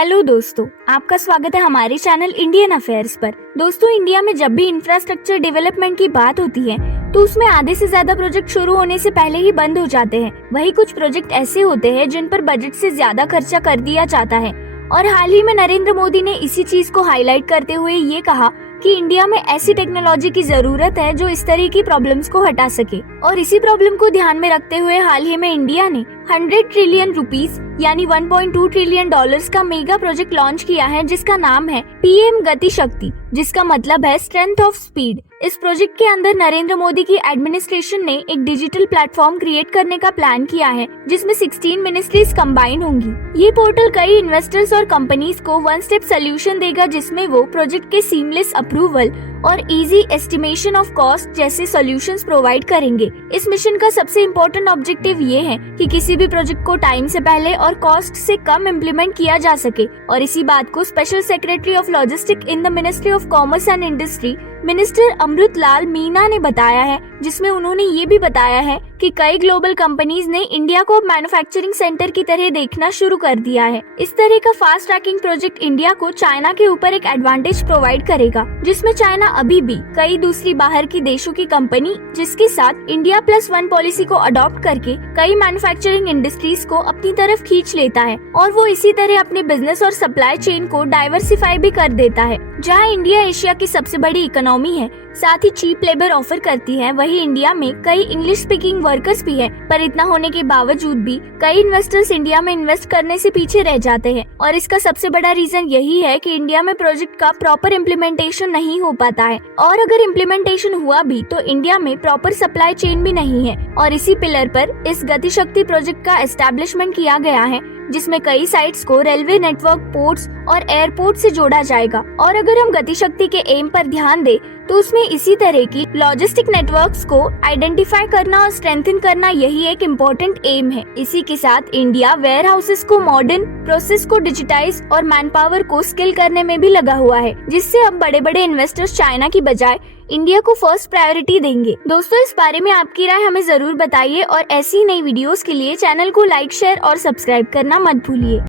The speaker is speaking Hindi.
हेलो दोस्तों, आपका स्वागत है हमारे चैनल इंडियन अफेयर्स पर। दोस्तों, इंडिया में जब भी इंफ्रास्ट्रक्चर डेवलपमेंट की बात होती है तो उसमें आधे से ज्यादा प्रोजेक्ट शुरू होने से पहले ही बंद हो जाते हैं। वही कुछ प्रोजेक्ट ऐसे होते हैं जिन पर बजट से ज्यादा खर्चा कर दिया जाता है। और हाल ही में नरेंद्र मोदी ने इसी चीज को हाईलाइट करते हुए ये कहा कि इंडिया में ऐसी टेक्नोलॉजी की जरूरत है जो इस तरह की प्रॉब्लम्स को हटा सके। और इसी प्रॉब्लम को ध्यान में रखते हुए हाल ही में इंडिया ने 100 ट्रिलियन रुपीस यानी 1.2 ट्रिलियन डॉलर्स का मेगा प्रोजेक्ट लॉन्च किया है, जिसका नाम है पीएम गति शक्ति, जिसका मतलब है स्ट्रेंथ ऑफ स्पीड। इस प्रोजेक्ट के अंदर नरेंद्र मोदी की एडमिनिस्ट्रेशन ने एक डिजिटल प्लेटफॉर्म क्रिएट करने का प्लान किया है, जिसमें 16 मिनिस्ट्रीज कंबाइन होंगी। ये पोर्टल कई इन्वेस्टर्स और कंपनीज को वन स्टेप सोल्यूशन देगा, जिसमें वो प्रोजेक्ट के सीमलेस अप्रूवल और इजी एस्टिमेशन ऑफ कॉस्ट जैसे सॉल्यूशंस प्रोवाइड करेंगे। इस मिशन का सबसे इम्पोर्टेंट ऑब्जेक्टिव ये है कि किसी भी प्रोजेक्ट को टाइम से पहले और कॉस्ट से कम इम्प्लीमेंट किया जा सके। और इसी बात को special secretary of logistic in the ministry of commerce and industry minister Amrit Lal Meena ने बताया है, जिसमें उन्होंने ये भी बताया है कि कई ग्लोबल कंपनीज ने इंडिया को मैन्युफैक्चरिंग सेंटर की तरह देखना शुरू कर दिया है। इस तरह का फास्ट ट्रैकिंग प्रोजेक्ट इंडिया को चाइना के ऊपर एक एडवांटेज प्रोवाइड करेगा, जिसमें चाइना अभी भी कई दूसरी बाहर की देशों की कंपनी जिसके साथ इंडिया +1 पॉलिसी को अडॉप्ट करके कई मैन्युफैक्चरिंग इंडस्ट्रीज को अपनी तरफ खींच लेता है। और वो इसी तरह अपने बिजनेस और सप्लाई चेन को डाइवर्सिफाई भी कर देता है। जहाँ इंडिया एशिया की सबसे बड़ी इकोनॉमी है, साथ ही चीप लेबर ऑफर करती है, वही इंडिया में कई इंग्लिश स्पीकिंग वर्कर्स भी है। पर इतना होने के बावजूद भी कई इन्वेस्टर्स इंडिया में इन्वेस्ट करने से पीछे रह जाते हैं। और इसका सबसे बड़ा रीजन यही है कि इंडिया में प्रोजेक्ट का प्रॉपर इम्प्लीमेंटेशन नहीं हो पाता है। और अगर इम्प्लीमेंटेशन हुआ भी तो इंडिया में प्रॉपर सप्लाई चेन भी नहीं है। और इसी पिलर पर इस गति शक्ति प्रोजेक्ट का एस्टेब्लिशमेंट किया गया है, जिसमें कई साइट्स को रेलवे नेटवर्क, पोर्ट्स और एयरपोर्ट से जोड़ा जाएगा। और अगर हम गति शक्ति के एम पर ध्यान दें तो उसमें इसी तरह की लॉजिस्टिक नेटवर्क्स को आइडेंटिफाई करना और स्ट्रेंथन करना यही एक इम्पोर्टेंट एम है। इसी के साथ इंडिया वेयर हाउसेस को मॉडर्न, प्रोसेस को डिजिटाइज और मैन पावर को स्किल करने में भी लगा हुआ है, जिससे अब बड़े बड़े इन्वेस्टर्स चाइना की बजाय इंडिया को फर्स्ट प्रायोरिटी देंगे। दोस्तों, इस बारे में आपकी राय हमें जरूर बताइए और ऐसी नई वीडियोस के लिए चैनल को लाइक, शेयर और सब्सक्राइब करना मत भूलिए।